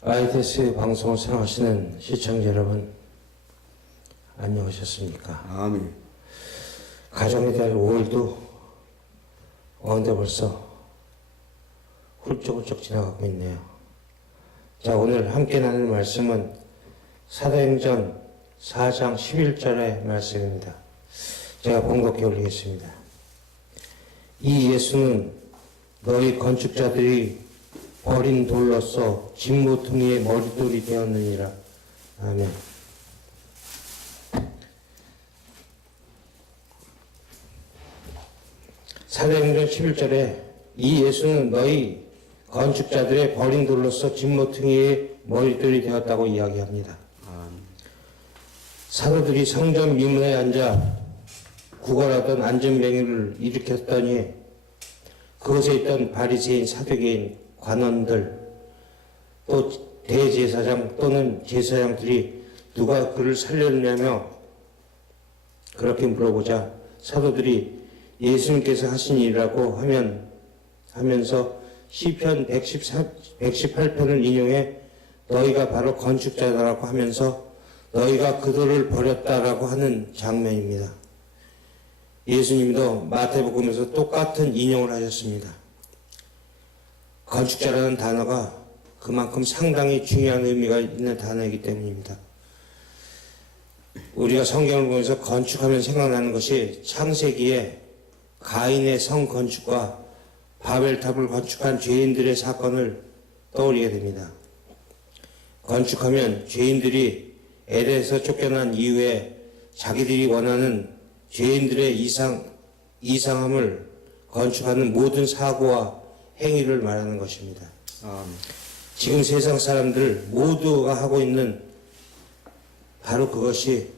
ITS 방송을 사랑하시는 시청자 여러분, 안녕하셨습니까? 아멘. 가정에 대한 5월도 어느덧 벌써 훌쩍훌쩍 지나가고 있네요. 자, 오늘 함께 나눌 말씀은 사도행전 4장 11절의 말씀입니다. 제가 봉독해 올리겠습니다. 이 예수는 너희 건축자들이 버린 돌로서 진모퉁이의 머릿돌이 되었느니라. 아멘. 사도행전 11절에 이 예수는 너희 건축자들의 버린 돌로서 진모퉁이의 머릿돌이 되었다고 이야기합니다. 사도들이 성전 미문에 앉아 구걸하던 안전뱅이를 일으켰더니 그곳에 있던 바리새인, 사두개인, 관원들, 또 대제사장 또는 제사장들이 누가 그를 살렸냐며 그렇게 물어보자 사도들이 예수님께서 하신 일이라고 하면서 시편 118편을 인용해 너희가 바로 건축자라고 하면서 너희가 그 돌을 버렸다라고 하는 장면입니다. 예수님도 마태복음에서 똑같은 인용을 하셨습니다. 건축자라는 단어가 그만큼 상당히 중요한 의미가 있는 단어이기 때문입니다. 우리가 성경을 보면서 건축하면 생각나는 것이 창세기에 가인의 성 건축과 바벨탑을 건축한 죄인들의 사건을 떠올리게 됩니다. 건축하면 죄인들이 에덴에서 쫓겨난 이후에 자기들이 원하는 죄인들의 이상함을 건축하는 모든 사고와 행위를 말하는 것입니다. 지금 세상 사람들 모두가 하고 있는 바로 그것이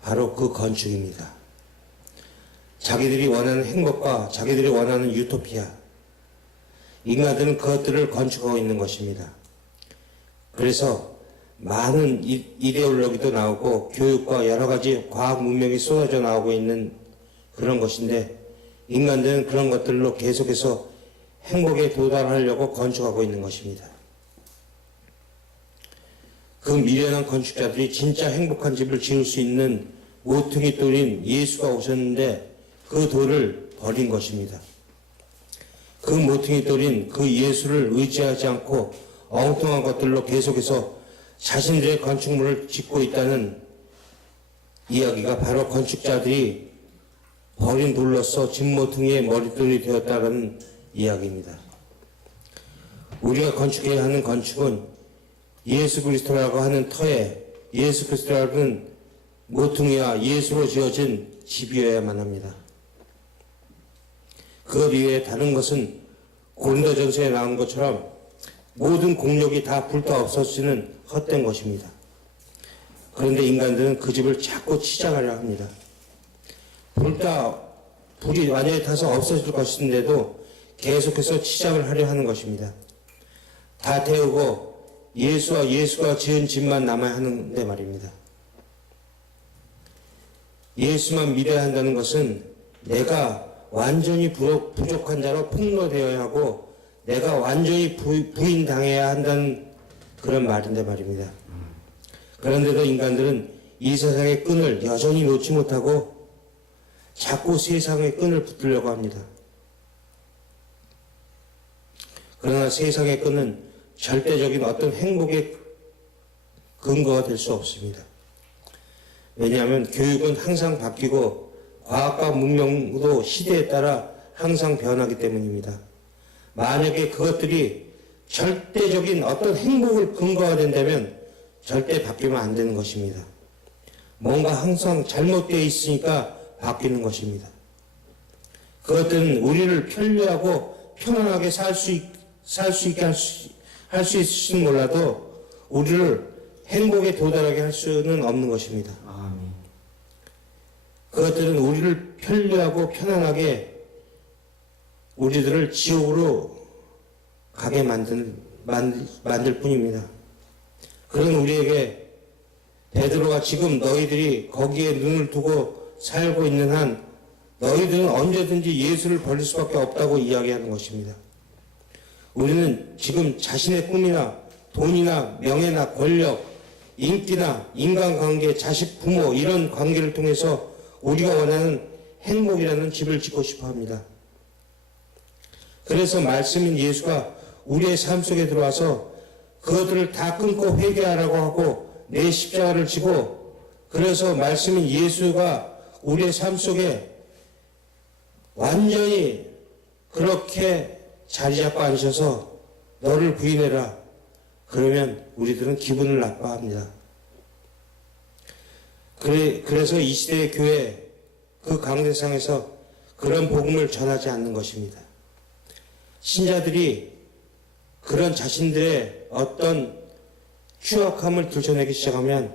바로 그 건축입니다. 자기들이 원하는 행복과 자기들이 원하는 유토피아, 인간들은 그것들을 건축하고 있는 것입니다. 그래서 많은 이데올로기도 나오고 교육과 여러 가지 과학 문명이 쏟아져 나오고 있는 그런 것인데 인간들은 그런 것들로 계속해서 행복에 도달하려고 건축하고 있는 것입니다. 그 미련한 건축자들이 진짜 행복한 집을 지을 수 있는 모퉁이 돌인 예수가 오셨는데 그 돌을 버린 것입니다. 그 모퉁이 돌인 그 예수를 의지하지 않고 엉뚱한 것들로 계속해서 자신들의 건축물을 짓고 있다는 이야기가 바로 건축자들이 버린 돌로서 진모퉁이의 머릿돌이 되었다는 이야기입니다. 우리가 건축해야 하는 건축은 예수 그리스도라고 하는 터에 예수 그리스도라는 모퉁이와 예수로 지어진 집이어야만 합니다. 그 이외에 다른 것은 고린도전서에 나온 것처럼 모든 공력이 다 불타 없어지는 헛된 것입니다. 그런데 인간들은 그 집을 자꾸 치장하려 합니다. 불이 완전히 타서 없어질 것인데도 계속해서 치장을 하려 하는 것입니다. 다 태우고 예수가 지은 집만 남아야 하는데 말입니다. 예수만 믿어야 한다는 것은 내가 완전히 부족한 자로 폭로되어야 하고 내가 완전히 부인당해야 한다는 그런 말인데 말입니다. 그런데도 인간들은 이 세상의 끈을 여전히 놓지 못하고 자꾸 세상의 끈을 붙들려고 합니다. 그러나 세상의 끈은 절대적인 어떤 행복의 근거가 될 수 없습니다. 왜냐하면 교육은 항상 바뀌고 과학과 문명도 시대에 따라 항상 변하기 때문입니다. 만약에 그것들이 절대적인 어떤 행복을 근거가 된다면 절대 바뀌면 안 되는 것입니다. 뭔가 항상 잘못되어 있으니까 바뀌는 것입니다. 그것들은 우리를 편리하고 편안하게 살 수 있게 할 수 있을지는 몰라도 우리를 행복에 도달하게 할 수는 없는 것입니다. 그것들은 우리를 편리하고 편안하게 우리들을 지옥으로 가게 만들 뿐입니다. 그런 우리에게 베드로가 지금 너희들이 거기에 눈을 두고 살고 있는 한 너희들은 언제든지 예수를 버릴 수밖에 없다고 이야기하는 것입니다. 우리는 지금 자신의 꿈이나 돈이나 명예나 권력, 인기나 인간관계, 자식, 부모 이런 관계를 통해서 우리가 원하는 행복이라는 집을 짓고 싶어 합니다. 그래서 말씀인 예수가 우리의 삶 속에 들어와서 그것들을 다 끊고 회개하라고 하고 내 십자가를 지고, 그래서 말씀인 예수가 우리의 삶 속에 완전히 그렇게 자리 잡고 앉으셔서 너를 부인해라. 그러면 우리들은 기분을 나빠합니다. 그래서 이 시대의 교회 그 강대상에서 그런 복음을 전하지 않는 것입니다. 신자들이 그런 자신들의 어떤 추악함을 들춰내기 시작하면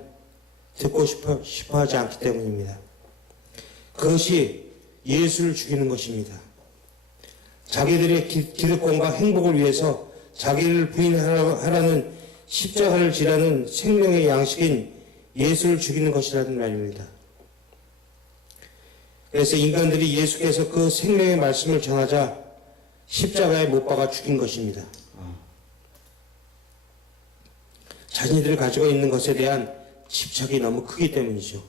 듣고 싶어 하지 않기 때문입니다. 그것이 예수를 죽이는 것입니다. 자기들의 기득권과 행복을 위해서 자기를 부인하라는 십자가를 지라는 생명의 양식인 예수를 죽이는 것이라는 말입니다. 그래서 인간들이 예수께서 그 생명의 말씀을 전하자 십자가에 못 박아 죽인 것입니다. 자신들이 가지고 있는 것에 대한 집착이 너무 크기 때문이죠.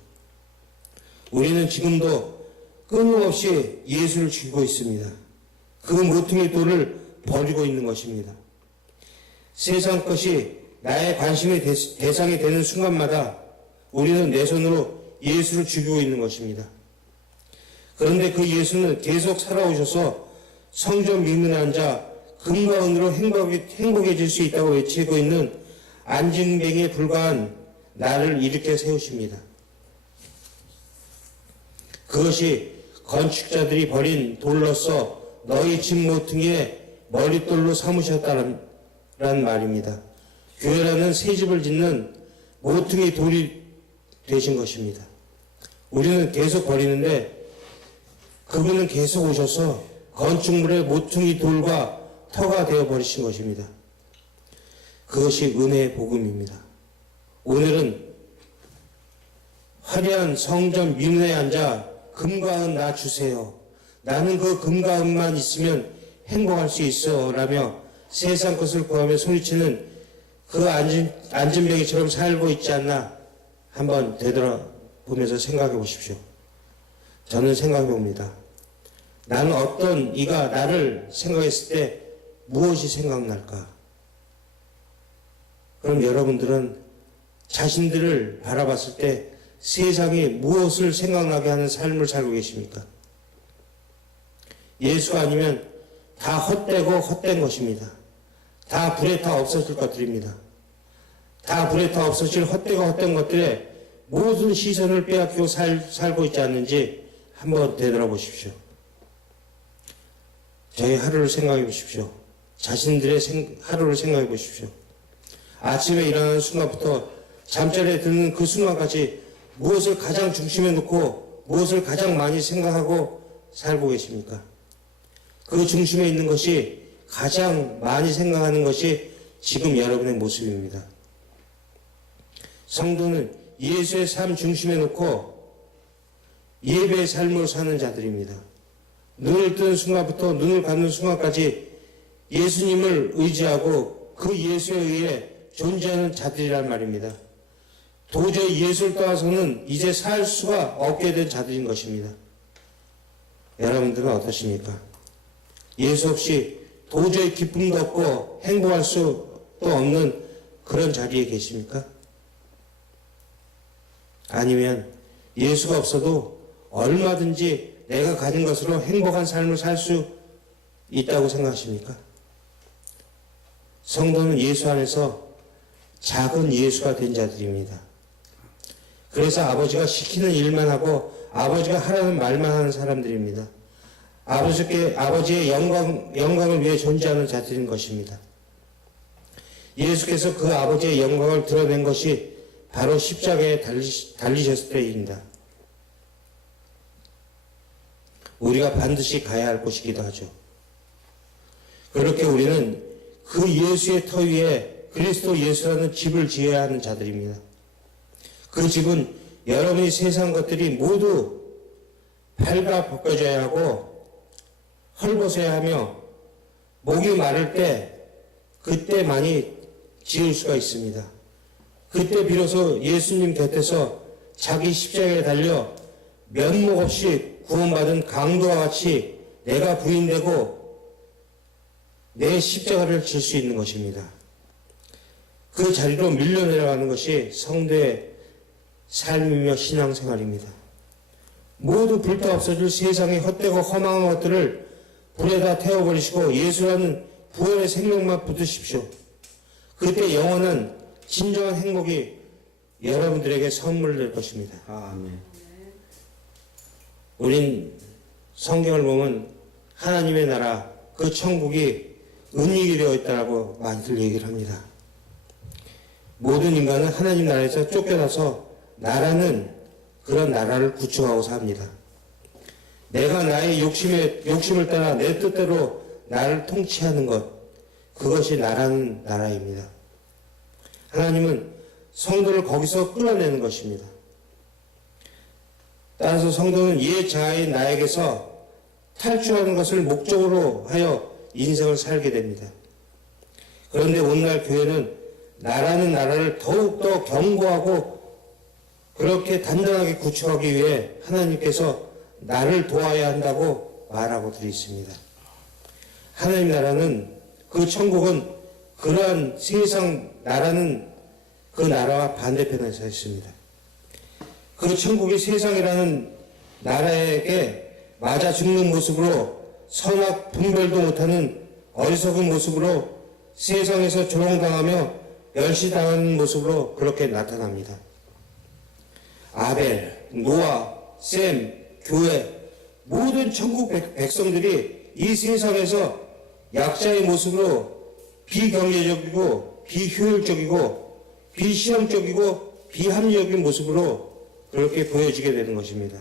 우리는 지금도 끊임없이 예수를 죽이고 있습니다. 그 모퉁이 돌을 버리고 있는 것입니다. 세상 것이 나의 관심의 대상이 되는 순간마다 우리는 내 손으로 예수를 죽이고 있는 것입니다. 그런데 그 예수는 계속 살아오셔서 성전 미문에 앉아 금과 은으로 행복해질 수 있다고 외치고 있는 안징뱅이에 불과한 나를 일으켜 세우십니다. 그것이 건축자들이 버린 돌로서 너희 집 모퉁이에 머릿돌로 삼으셨다는 말입니다. 교회라는 새 집을 짓는 모퉁이 돌이 되신 것입니다. 우리는 계속 버리는데 그분은 계속 오셔서 건축물의 모퉁이 돌과 터가 되어 버리신 것입니다. 그것이 은혜의 복음입니다. 오늘은 화려한 성전 미문에 앉아 금과 은 나 주세요. 나는 그 금과 은만 있으면 행복할 수 있어 라며 세상 것을 구하며 소리치는 그 안진뱅이처럼 살고 있지 않나 한번 되돌아보면서 생각해 보십시오. 저는 생각해 봅니다. 나는 어떤 이가 나를 생각했을 때 무엇이 생각날까? 그럼 여러분들은 자신들을 바라봤을 때 세상이 무엇을 생각나게 하는 삶을 살고 계십니까? 예수가 아니면 다 헛되고 헛된 것입니다. 다 불에 타 없어질 것들입니다. 다 불에 타 없어질 헛되고 헛된 것들에 모든 시선을 빼앗기고 살고 있지 않는지 한번 되돌아보십시오. 저희 하루를 생각해 보십시오. 자신들의 하루를 생각해 보십시오. 아침에 일어나는 순간부터 잠자리에 드는 그 순간까지 무엇을 가장 중심에 놓고 무엇을 가장 많이 생각하고 살고 계십니까? 그 중심에 있는 것이 가장 많이 생각하는 것이 지금 여러분의 모습입니다. 성도는 예수의 삶 중심에 놓고 예배의 삶으로 사는 자들입니다. 눈을 뜨는 순간부터 눈을 감는 순간까지 예수님을 의지하고 그 예수에 의해 존재하는 자들이란 말입니다. 도저히 예수를 떠나서는 이제 살 수가 없게 된 자들인 것입니다. 여러분들은 어떠십니까? 예수 없이 도저히 기쁨도 없고 행복할 수도 없는 그런 자리에 계십니까? 아니면 예수가 없어도 얼마든지 내가 가진 것으로 행복한 삶을 살 수 있다고 생각하십니까? 성도는 예수 안에서 작은 예수가 된 자들입니다. 그래서 아버지가 시키는 일만 하고 아버지가 하라는 말만 하는 사람들입니다. 아버지의 영광을 위해 존재하는 자들인 것입니다. 예수께서 그 아버지의 영광을 드러낸 것이 바로 십자가에 달리셨을 때입니다. 우리가 반드시 가야 할 곳이기도 하죠. 그렇게 우리는 그 예수의 터 위에 그리스도 예수라는 집을 지어야 하는 자들입니다. 그 집은 여러분이 세상 것들이 모두 발가 벗겨져야 하고 헐벗어야 하며 목이 마를 때 그때만이 지을 수가 있습니다. 그때 비로소 예수님 곁에서 자기 십자가에 달려 면목 없이 구원받은 강도와 같이 내가 부인되고 내 십자가를 질 수 있는 것입니다. 그 자리로 밀려 내려가는 것이 성도의 삶이며 신앙생활입니다. 모두 불타 없어질 세상의 헛되고 허망한 것들을 불에다 태워버리시고 예수라는 부활의 생명만 붙으십시오. 그때 영원한 진정한 행복이 여러분들에게 선물될 것입니다. 아멘. 우린 성경을 보면 하나님의 나라, 그 천국이 은닉이 되어 있다고 많이들 얘기를 합니다. 모든 인간은 하나님 나라에서 쫓겨나서 나라는 그런 나라를 구축하고 삽니다. 내가 나의 욕심을 따라 내 뜻대로 나를 통치하는 것, 그것이 나라는 나라입니다. 하나님은 성도를 거기서 끌어내는 것입니다. 따라서 성도는 옛 자아인 나에게서 탈출하는 것을 목적으로 하여 인생을 살게 됩니다. 그런데 오늘날 교회는 나라는 나라를 더욱더 견고하고 그렇게 단단하게 구축하기 위해 하나님께서 나를 도와야 한다고 말하고 있습니다. 하나님 나라는, 그 천국은 그러한 세상 나라는 그 나라와 반대편에 서 있습니다. 그 천국이 세상이라는 나라에게 맞아 죽는 모습으로 선악 분별도 못하는 어리석은 모습으로 세상에서 조롱당하며 멸시당하는 모습으로 그렇게 나타납니다. 아벨, 노아, 셈, 교회, 모든 천국 백성들이 이 세상에서 약자의 모습으로 비경제적이고 비효율적이고 비실험적이고 비합리적인 모습으로 그렇게 보여지게 되는 것입니다.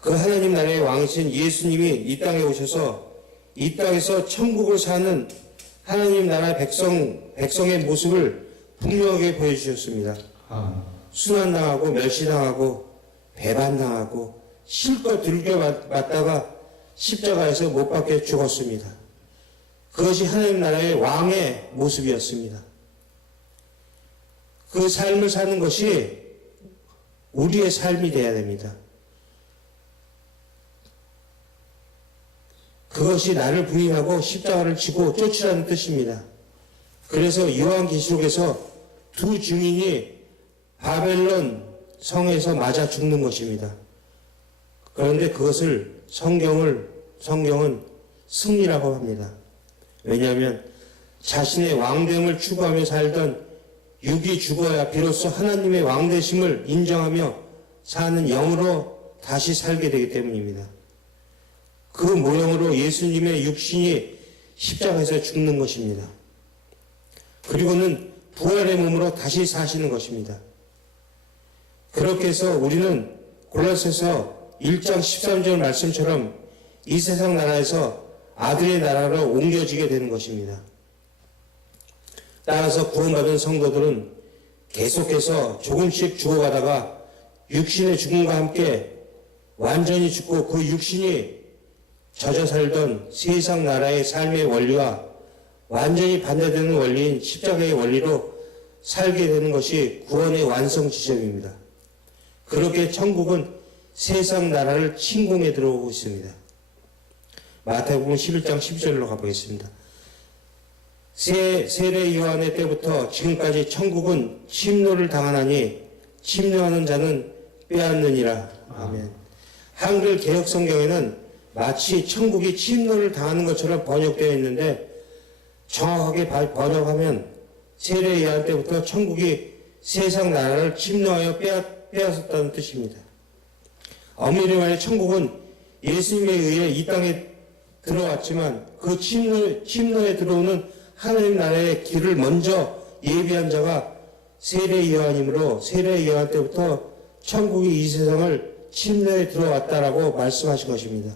그 하나님 나라의 왕이신 예수님이 이 땅에 오셔서 이 땅에서 천국을 사는 하나님 나라 백성의 모습을 분명하게 보여주셨습니다. 순환당하고 멸시당하고 배반당하고 실컷 들겨맞다가 십자가에서 못 박혀 죽었습니다. 그것이 하나님 나라의 왕의 모습이었습니다. 그 삶을 사는 것이 우리의 삶이 되어야 됩니다. 그것이 나를 부인하고 십자가를 지고 쫓으라는 뜻입니다. 그래서 요한계시록에서 두 증인이 바벨론 성에서 맞아 죽는 것입니다. 그런데 그것을 성경은 승리라고 합니다. 왜냐하면 자신의 왕됨을 추구하며 살던 육이 죽어야 비로소 하나님의 왕되심을 인정하며 사는 영으로 다시 살게 되기 때문입니다. 그 모형으로 예수님의 육신이 십자가에서 죽는 것입니다. 그리고는 부활의 몸으로 다시 사시는 것입니다. 그렇게 해서 우리는 골로새서 1장 13절 말씀처럼 이 세상 나라에서 아들의 나라로 옮겨지게 되는 것입니다. 따라서 구원받은 성도들은 계속해서 조금씩 죽어가다가 육신의 죽음과 함께 완전히 죽고 그 육신이 젖어 살던 세상 나라의 삶의 원리와 완전히 반대되는 원리인 십자가의 원리로 살게 되는 것이 구원의 완성 지점입니다. 그렇게 천국은 세상 나라를 침공해 들어오고 있습니다. 마태복음 11장 12절로 가보겠습니다. 세례 요한의 때부터 지금까지 천국은 침노를 당하나니 침노하는 자는 빼앗느니라. 아멘. 한글 개혁 성경에는 마치 천국이 침노를 당하는 것처럼 번역되어 있는데 정확하게 번역하면 세례 요한 때부터 천국이 세상 나라를 침노하여 빼앗았다는 뜻입니다. 엄밀히 말해 천국은 예수님에 의해 이 땅에 들어왔지만 그 침노에 들어오는 하나님 나라의 길을 먼저 예비한 자가 세례 요한이므로 세례 요한 때부터 천국이 이 세상을 침노에 들어왔다라고 말씀하신 것입니다.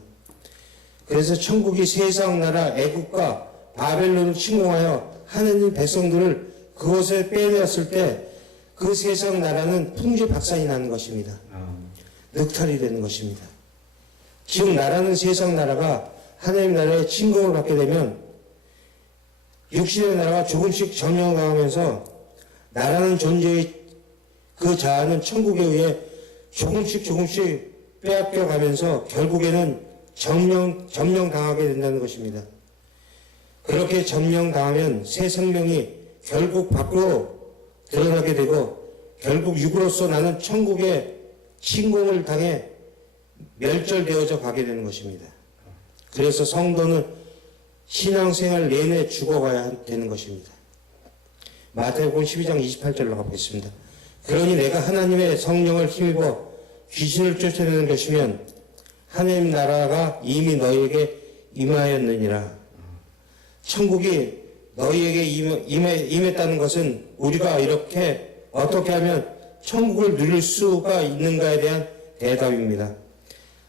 그래서 천국이 세상 나라 애국과 바벨론을 침공하여 하느님 백성들을 그곳에 빼내었을 때 그 세상 나라는 풍지박산이 나는 것입니다. 늑탈이 되는 것입니다. 지금 나라는 세상 나라가 하나님 나라의 침공을 받게 되면 육신의 나라가 조금씩 점령당하면서 나라는 존재의 그 자아는 천국에 의해 조금씩 빼앗겨 가면서 결국에는 점령당하게 된다는 것입니다. 그렇게 점령당하면 새 생명이 결국 밖으로 드러나게 되고 결국 육으로서 나는 천국의 침공을 당해 멸절되어져 가게 되는 것입니다. 그래서 성도는 신앙생활 내내 죽어가야 되는 것입니다. 마태복음 12장 28절로 가보겠습니다. 그러니 내가 하나님의 성령을 힘입어 귀신을 쫓아내는 것이면 하나님 나라가 이미 너희에게 임하였느니라. 천국이 너희에게 임했다는 것은 우리가 이렇게 어떻게 하면 천국을 누릴 수가 있는가에 대한 대답입니다.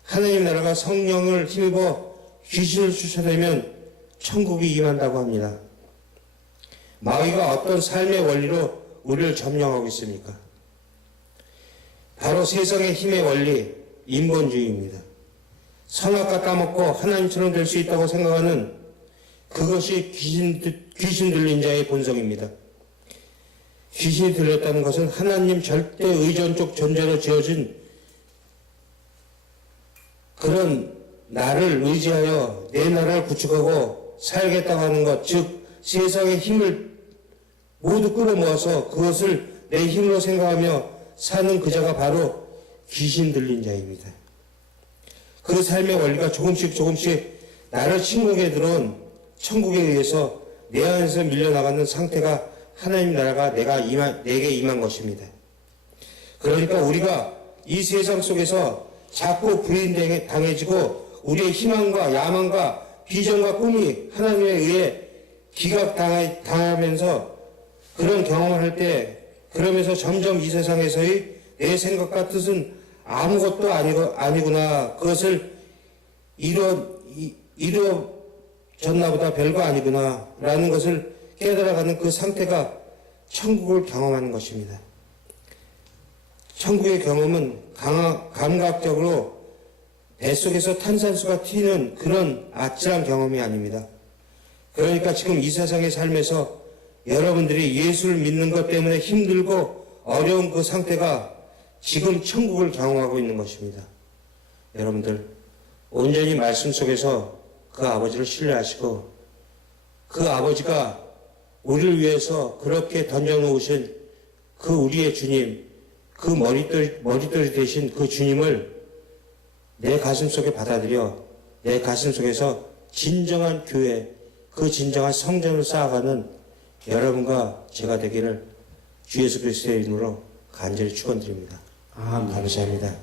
하나님 나라가 성령을 힘입어 귀신을 쫓아내면 천국이 임한다고 합니다. 마귀가 어떤 삶의 원리로 우리를 점령하고 있습니까? 바로 세상의 힘의 원리, 인본주의입니다. 선악과 따먹고 하나님처럼 될 수 있다고 생각하는 그것이 귀신 들린 자의 본성입니다. 귀신이 들렸다는 것은 하나님 절대 의존적 존재로 지어진 그런 나를 의지하여 내 나라를 구축하고 살겠다고 하는 것, 즉 세상의 힘을 모두 끌어모아서 그것을 내 힘으로 생각하며 사는 그 자가 바로 귀신 들린 자입니다. 그 삶의 원리가 조금씩 나를 침공에 들어온 천국에 의해서 내 안에서 밀려나가는 상태가 하나님 나라가 내게 임한 것입니다. 그러니까 우리가 이 세상 속에서 자꾸 부인당해지고 우리의 희망과 야망과 비전과 꿈이 하나님에 의해 기각당하면서 그런 경험을 할 때 그러면서 점점 이 세상에서의 내 생각과 뜻은 아무것도 아니구나. 그것을 이루어졌나 보다 별거 아니구나. 라는 것을 깨달아가는 그 상태가 천국을 경험하는 것입니다. 천국의 경험은 감각적으로 뱃속에서 탄산수가 튀는 그런 아찔한 경험이 아닙니다. 그러니까 지금 이 세상의 삶에서 여러분들이 예수를 믿는 것 때문에 힘들고 어려운 그 상태가 지금 천국을 경험하고 있는 것입니다. 여러분들 온전히 말씀 속에서 그 아버지를 신뢰하시고 그 아버지가 우리를 위해서 그렇게 던져놓으신 그 우리의 주님, 그 머릿돌이 되신 그 주님을 내 가슴 속에 받아들여 내 가슴 속에서 진정한 교회, 그 진정한 성전을 쌓아가는 여러분과 제가 되기를 주 예수 그리스도의 이름으로 간절히 축원드립니다. 감사합니다.